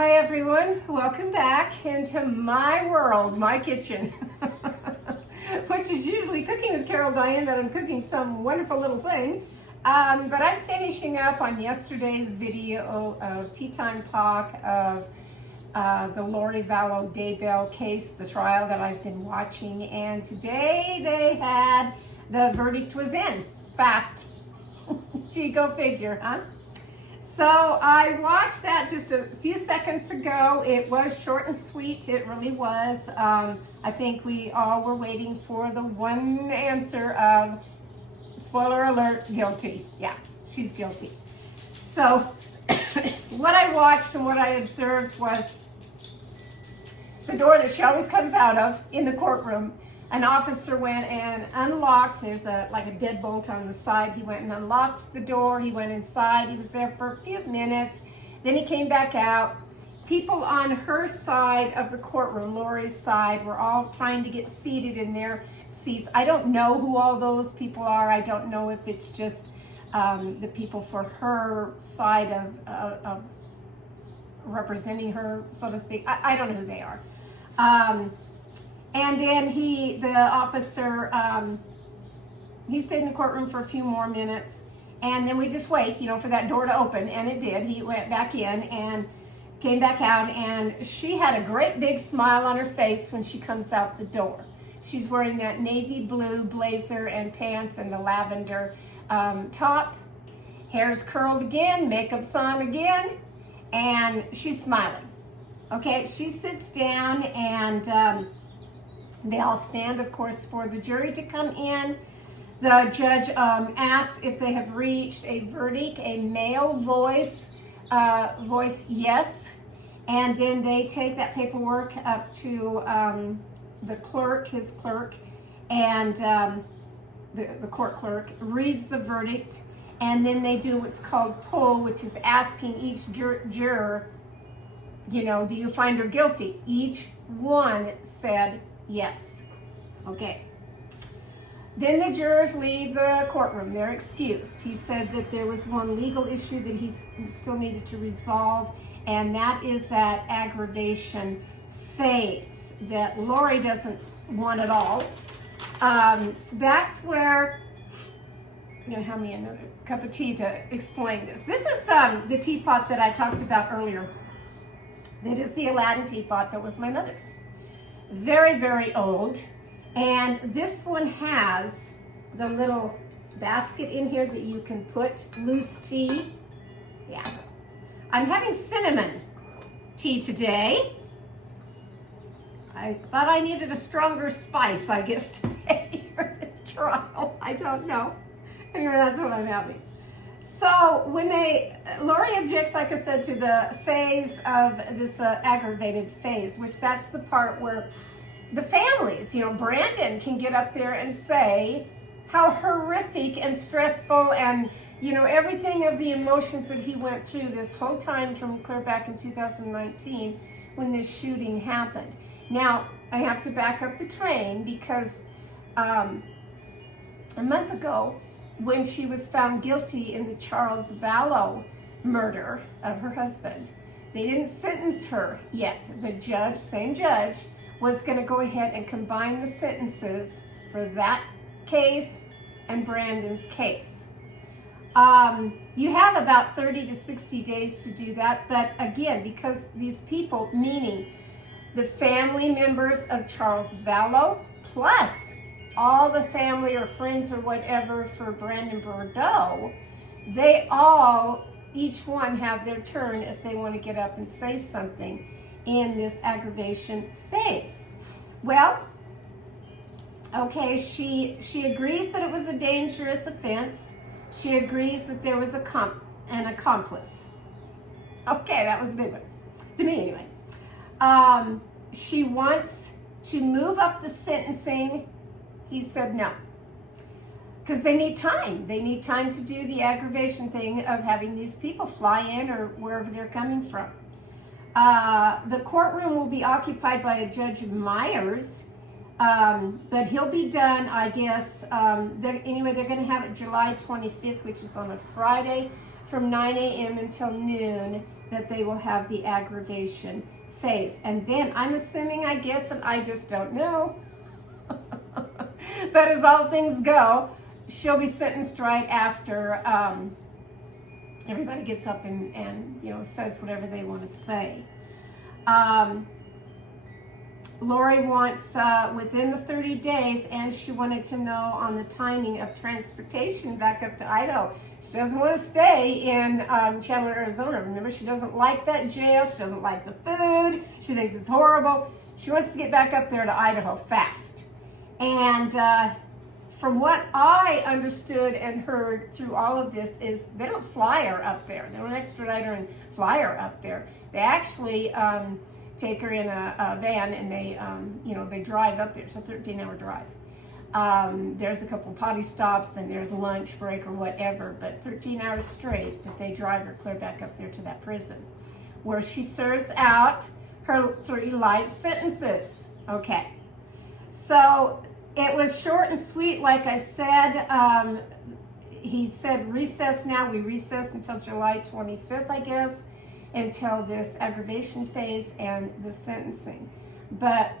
Hi everyone, welcome back into my world, my kitchen, which is usually cooking with Carol Diane, that I'm cooking some wonderful little thing. But I'm finishing up on yesterday's video of Tea Time Talk of the Lori Vallow Daybell case, the trial that I've been watching. And today they had, the verdict was in, fast. Gee, go figure, huh? So I watched that just a few seconds ago. It was short and sweet, it really was. I think we all were waiting for the one answer of, spoiler alert, guilty. Yeah, she's guilty. So what I watched and what I observed was the door that she always comes out of in the courtroom. An officer went and unlocked, there's like a deadbolt on the side. He went and unlocked the door, he went inside, he was there for a few minutes, then he came back out. People on her side of the courtroom, Lori's side, were all trying to get seated in their seats. I don't know who all those people are. I don't know if it's just the people for her side of representing her, so to speak. I don't know who they are. And then the officer, he stayed in the courtroom for a few more minutes, and then we just wait, for that door to open, and it did. He went back in and came back out, and she had a great big smile on her face when she comes out the door. She's wearing that navy blue blazer and pants and the lavender top. Hair's curled again, makeup's on again, and she's smiling. Okay, she sits down, and they all stand, of course, for the jury to come in. The judge asks if they have reached a verdict. A male voice voiced yes, and then they take that paperwork up to the clerk, his clerk, and the court clerk reads the verdict, and then they do what's called poll, which is asking each juror, do you find her guilty? Each one said yes. Okay. Then the jurors leave the courtroom. They're excused. He said that there was one legal issue that he still needed to resolve, and that is that aggravation phase that Lori doesn't want at all. That's where, hand me another cup of tea to explain this. This is the teapot that I talked about earlier. That is the Aladdin teapot that was my mother's. Very, very old. And this one has the little basket in here that you can put loose tea. Yeah. I'm having cinnamon tea today. I thought I needed a stronger spice, I guess, today for this trial. I don't know. Anyway, that's what I'm having. So when Lori objects, like I said, to the phase of this aggravated phase, which that's the part where the families, Brandon can get up there and say how horrific and stressful and, everything of the emotions that he went through this whole time from clear back in 2019 when this shooting happened. Now, I have to back up the train because a month ago, when she was found guilty in the Charles Vallow murder of her husband, they didn't sentence her yet. The judge, same judge, was going to go ahead and combine the sentences for that case and Brandon's case. You have about 30 to 60 days to do that, but again, because these people, meaning the family members of Charles Vallow, plus all the family or friends or whatever for Brandon Bordeaux, they all, each one have their turn if they want to get up and say something in this aggravation phase. Well, okay, she agrees that it was a dangerous offense. She agrees that there was an accomplice. Okay, that was a big one. To me, anyway. She wants to move up the sentencing. He said no. Because they need time. They need time to do the aggravation thing of having these people fly in or wherever they're coming from. The courtroom will be occupied by a Judge Myers, but he'll be done, I guess. They're going to have it July 25th, which is on a Friday, from 9 a.m. until noon that they will have the aggravation phase. And then I'm assuming, I guess, and I just don't know, but as all things go, she'll be sentenced right after everybody gets up and says whatever they want to say. Lori wants within the 30 days, and she wanted to know on the timing of transportation back up to Idaho. She doesn't want to stay in Chandler, Arizona. Remember, she doesn't like that jail. She doesn't like the food. She thinks it's horrible. She wants to get back up there to Idaho fast. And from what I understood and heard through all of this is they don't fly her up there. They don't extradite her and fly her up there. They actually take her in a van and they drive up there. It's a 13-hour drive. There's a couple potty stops and there's a lunch break or whatever, but 13 hours straight that they drive her clear back up there to that prison where she serves out her 3 life sentences. Okay, so it was short and sweet. Like I said, he said recess now. We recess until July 25th, I guess, until this aggravation phase and the sentencing. But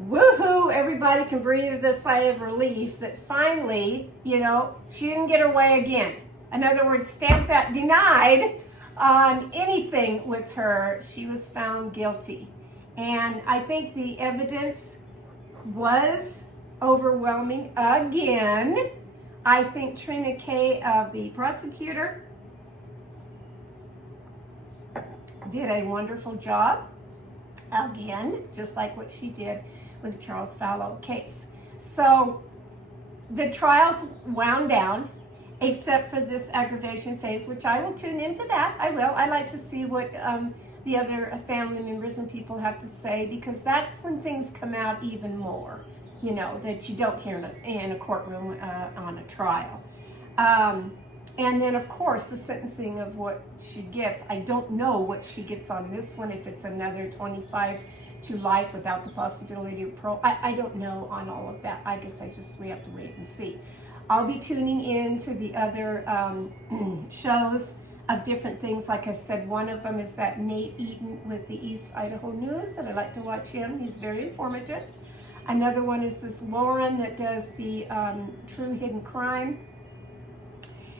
woohoo, everybody can breathe a sigh of relief that finally, she didn't get her way again. In other words, stamp that denied on anything with her. She was found guilty. And I think the evidence was overwhelming again. I think Trina Kay, the prosecutor, did a wonderful job, again, just like what she did with the Charles Fallow case. So the trials wound down, except for this aggravation phase, which I will tune into that. I will. I like to see what the other family members and people have to say, because that's when things come out even more, that you don't hear in a courtroom on a trial. And then, of course, the sentencing of what she gets. I don't know what she gets on this one, if it's another 25 to life without the possibility of parole. I don't know on all of that. I guess we have to wait and see. I'll be tuning in to the other shows of different things. Like I said, one of them is that Nate Eaton with the East Idaho News, and I like to watch him. He's very informative. Another one is this Lauren that does the True Hidden Crime.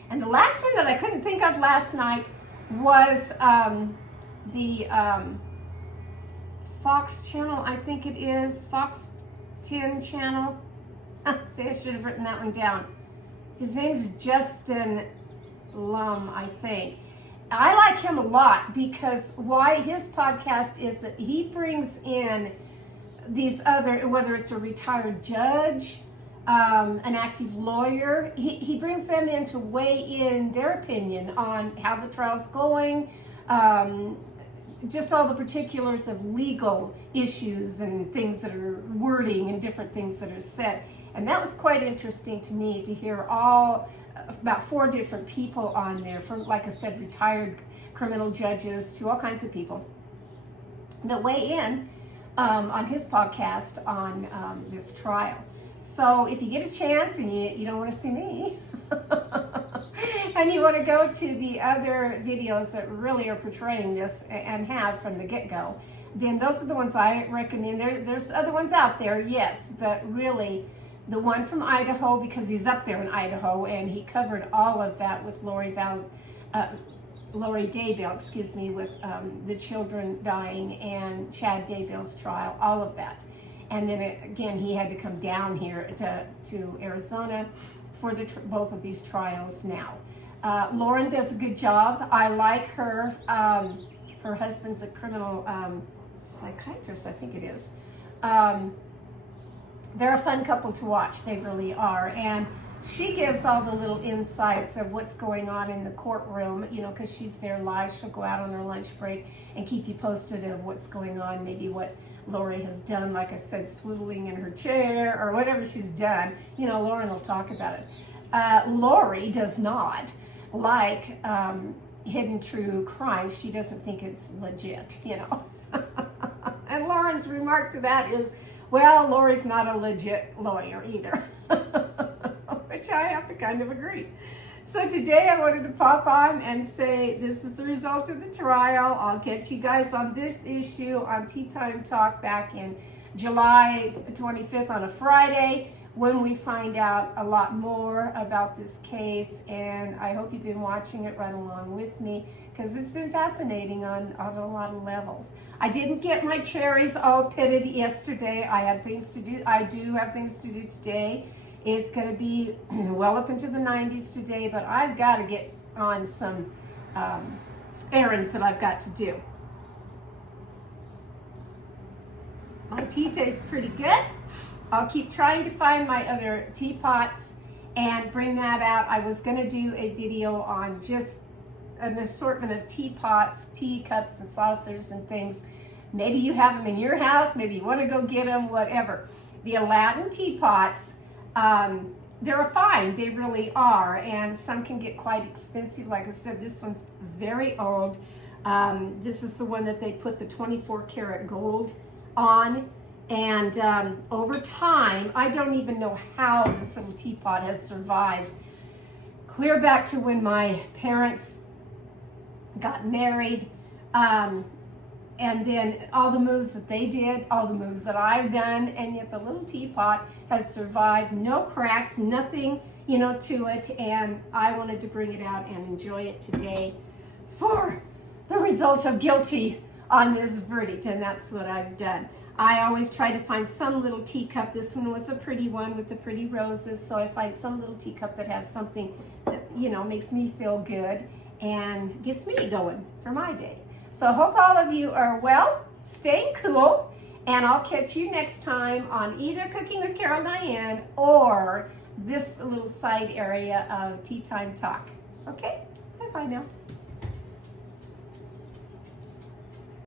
And the last one that I couldn't think of last night was the Fox channel, I think it is, Fox 10 channel. See, I should have written that one down. His name's Justin Lum, I think. I like him a lot because why his podcast is that he brings in these other, whether it's a retired judge, an active lawyer, he brings them in to weigh in their opinion on how the trial's going, just all the particulars of legal issues and things that are wording and different things that are said. And that was quite interesting to me to hear about 4 different people on there, from, like I said, retired criminal judges to all kinds of people that weigh in on his podcast on this trial. So if you get a chance and you don't want to see me and you want to go to the other videos that really are portraying this and have from the get-go, then those are the ones I recommend. There's other ones out there, yes, but really the one from Idaho, because he's up there in Idaho and he covered all of that with Lori Daybell, with the children dying and Chad Daybell's trial, all of that. And then again, he had to come down here to Arizona for both of these trials now. Lauren does a good job. I like her. Her husband's a criminal psychiatrist, I think it is. They're a fun couple to watch. They really are. And she gives all the little insights of what's going on in the courtroom, because she's there live. She'll go out on her lunch break and keep you posted of what's going on, maybe what Lori has done, like I said, swiveling in her chair or whatever she's done. Lauren will talk about it. Lori does not like hidden true crime. She doesn't think it's legit, And Lauren's remark to that is, well, Lori's not a legit lawyer either, which I have to kind of agree. So today I wanted to pop on and say this is the result of the trial. I'll get you guys on this issue on Tea Time Talk back in July 25th on a Friday when we find out a lot more about this case. And I hope you've been watching it right along with me because it's been fascinating on a lot of levels. I didn't get my cherries all pitted yesterday. I had things to do. I do have things to do today. It's going to be well up into the 90s today, but I've got to get on some errands that I've got to do. My tea tastes pretty good. I'll keep trying to find my other teapots and bring that out. I was going to do a video on just an assortment of teapots, teacups, and saucers and things. Maybe you have them in your house. Maybe you want to go get them, whatever. The Aladdin teapots, they're fine. They really are. And some can get quite expensive. Like I said, this one's very old. This is the one that they put the 24 karat gold on. And over time, I don't even know how this little teapot has survived. Clear back to when my parents got married, and then all the moves that they did, all the moves that I've done, and yet the little teapot has survived, no cracks, nothing, to it, and I wanted to bring it out and enjoy it today for the result of guilty on this verdict, and that's what I've done. I always try to find some little teacup. This one was a pretty one with the pretty roses, so I find some little teacup that has something that, makes me feel good and gets me going for my day. So I hope all of you are well, staying cool, and I'll catch you next time on either Cooking with Carol Diane or this little side area of Tea Time Talk. Okay, bye-bye now.